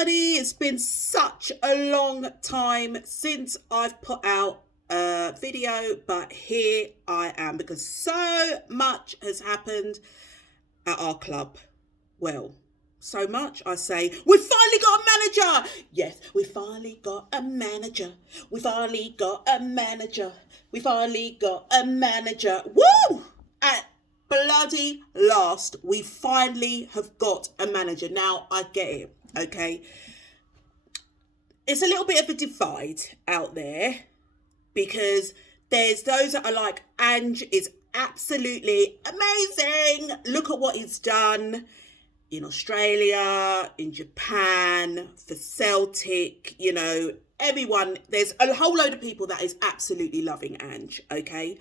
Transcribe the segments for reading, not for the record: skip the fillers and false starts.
everybody. It's been such a long time since I've put out a video, but here I am because so much has happened at our club. Well, so much, I say, we finally got a manager. Yes, we finally got a manager. We finally got a manager. We finally got a manager. Woo! At bloody last, we finally have got a manager. Now, I get it, okay? It's a little bit of a divide out there because there's those that are like, Ange is absolutely amazing. Look at what he's done in Australia, in Japan, for Celtic, you know, everyone. There's a whole load of people that is absolutely loving Ange, okay?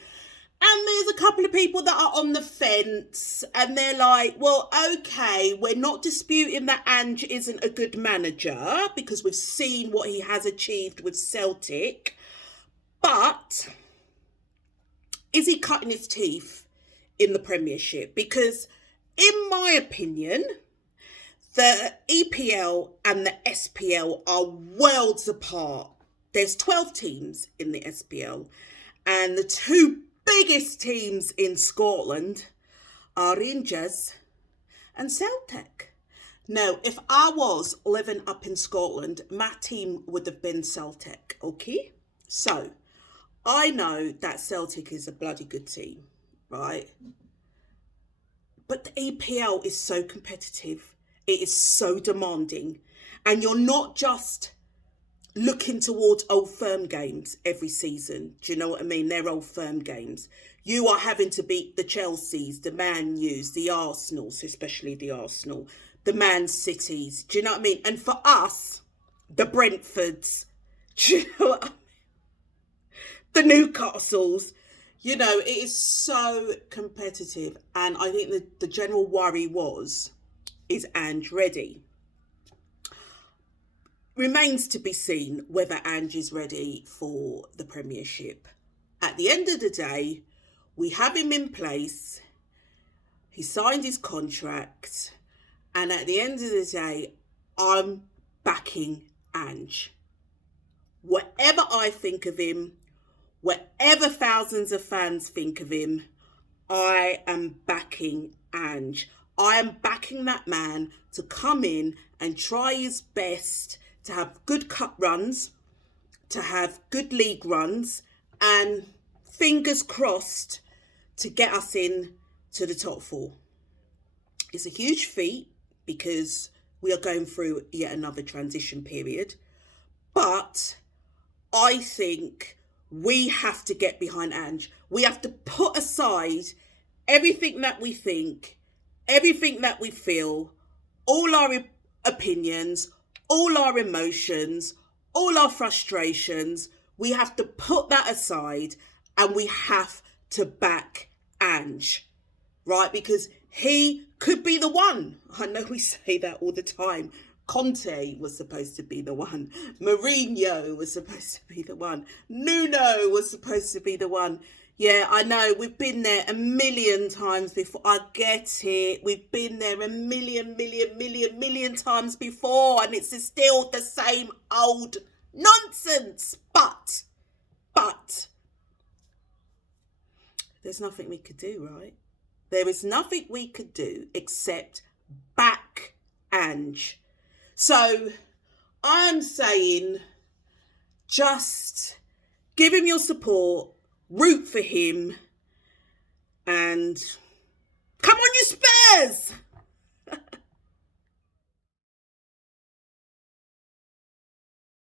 And there's a couple of people that are on the fence and they're like, well, okay, we're not disputing that Ange isn't a good manager because we've seen what he has achieved with Celtic, but is he cutting his teeth in the Premiership? Because in my opinion, the EPL and the SPL are worlds apart. There's 12 teams in the SPL and the two biggest teams in Scotland are Rangers and Celtic. Now, if I was living up in Scotland, my team would have been Celtic, okay? So, I know that Celtic is a bloody good team, right? But the EPL is so competitive. It is so demanding. And you're not just looking towards Old Firm games every season. Do you know what I mean? They're Old Firm games. You are having to beat the Chelseas, the Man U's, the Arsenals, especially the Arsenal, the Man Cities. Do you know what I mean? And for us, the Brentfords, do you know what I mean? The Newcastles. You know, it is so competitive. And I think the general worry is Ange ready? Remains to be seen whether Ange is ready for the Premiership. At the end of the day, we have him in place. He signed his contract. And at the end of the day, I'm backing Ange. Whatever I think of him, whatever thousands of fans think of him, I am backing Ange. I am backing that man to come in and try his best to have good cup runs, to have good league runs, and fingers crossed to get us in to the top four. It's a huge feat because we are going through yet another transition period. But I think we have to get behind Ange. We have to put aside everything that we think, everything that we feel, all our opinions, all our emotions, all our frustrations. We have to put that aside and we have to back Ange, right? Because he could be the one. I know we say that all the time. Conte was supposed to be the one. Mourinho was supposed to be the one. Nuno was supposed to be the one. Yeah, I know, we've been there a million times before. I get it. We've been there a million times before, and it's still the same old nonsense. But, there's nothing we could do, right? There is nothing we could do except back Ange. So, I'm saying, just give him your support. Root for him and come on, you Spurs!